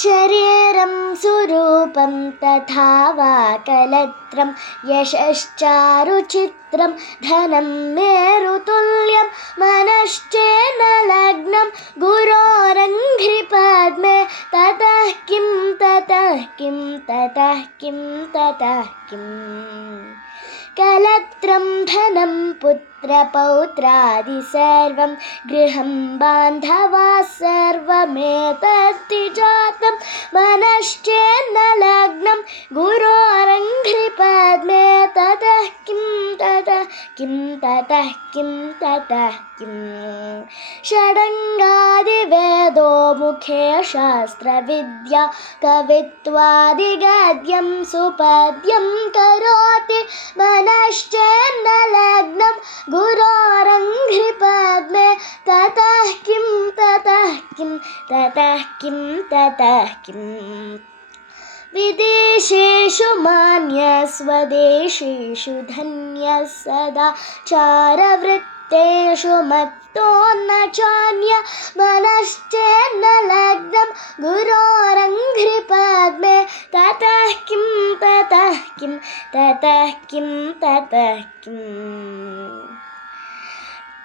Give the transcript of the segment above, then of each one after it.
शरीरं सुरूपं तथा वा कलत्रं यशश्चारुचित्रं धनं मेरुतुल्यं मनश्चेन्न लग्नं गुरोरङ्घ्रिपद्मे ततः किं ततः किं ततः किं ततः किम् कलत्रं धनं पुत्रपौत्रादि सर्वं गृहं बान्धवाः सर्वमेतद्धि जातं मनश्चेन्न लग्नं गुरोरङ्घ्रिपद्मे ततः किं ततः किं ततः किं ततः किम् षडङ्गादिवेदो मुखे शास्त्रविद्या कवित्वादिगद्यं सुपद्यं करोति मनश्चेन्न लग्नं गुरोरङ्घ्रिपद्मे ततः किं ततः किं ततः किं ततः किम् विदेशेषु मान्यस्वदेशेषु धन्यः सदाचारवृत्तेषु मत्तो न चान्य मनश्चेन्न लग्नं गुरोरङ्घ्रिपद्मे ततः किं ततः किं ततः किं ततः किम्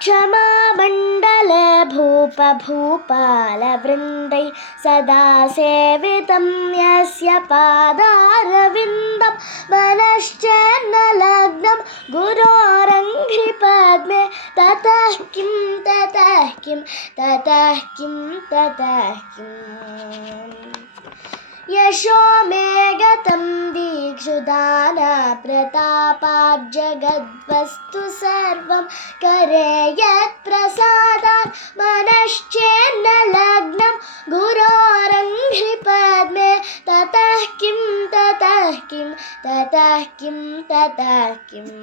क्षमामण्डले भूपभूपालवृन्दै सदा सेवितं यस्य पादारविन्दं मनश्चेन्न लग्नं गुरोरङ्घ्रिपद्मे ततः किं ततः किं ततः किं ततः किम् यशो मे गतं दीक्षुदानप्रतापाज्जगद्वस्तु सर्वं करे यत्प्रसादात् मनश्चेन्न लग्नं गुरोरङ्घ्रिपद्मे ततः किं ततः किं ततः किं ततः किम्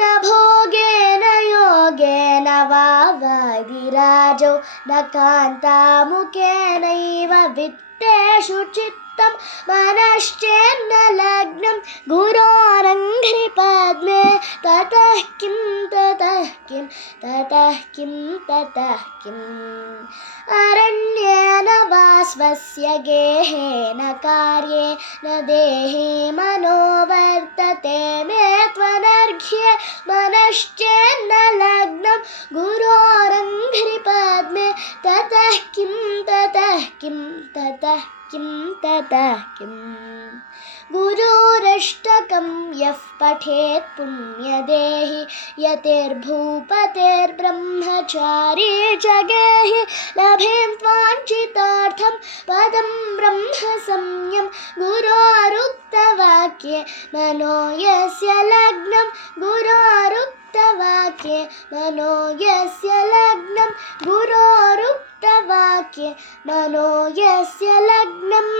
न भोगेन योगेन वा वादिराजो न कान्तामुखेनैव वित्तेषु चित्तं मनश्चेन्न लग्नं गुरोरङ्घ्रिपद्मे ततः किं ततः किं ततः किं ततः किम् अरण्येन वा स्वस्य गेहेन कार्ये न देहे मनो वर्तते मे त्वनर्घ्ये मनश्चेन्न लग्नं गुरोरङ्घ्रिपद्मे ततः किं ततः किं ततः किं ततः किम् गुरोरष्टकं यः पठेत् पुण्यदेहि यतिर्भूपतिर्ब्रह्मचारी जगेहि लभेन्त्वाञ्छितार्थं पदं ब्रह्मसंज्ञं गुरोरुक्तवाक्ये मनो यस्य लग्नं गुरोरुक्तवाक्ये मनो यस्य लग्नं गुरोरुक्तवाक्ये मनो यस्य लग्नम्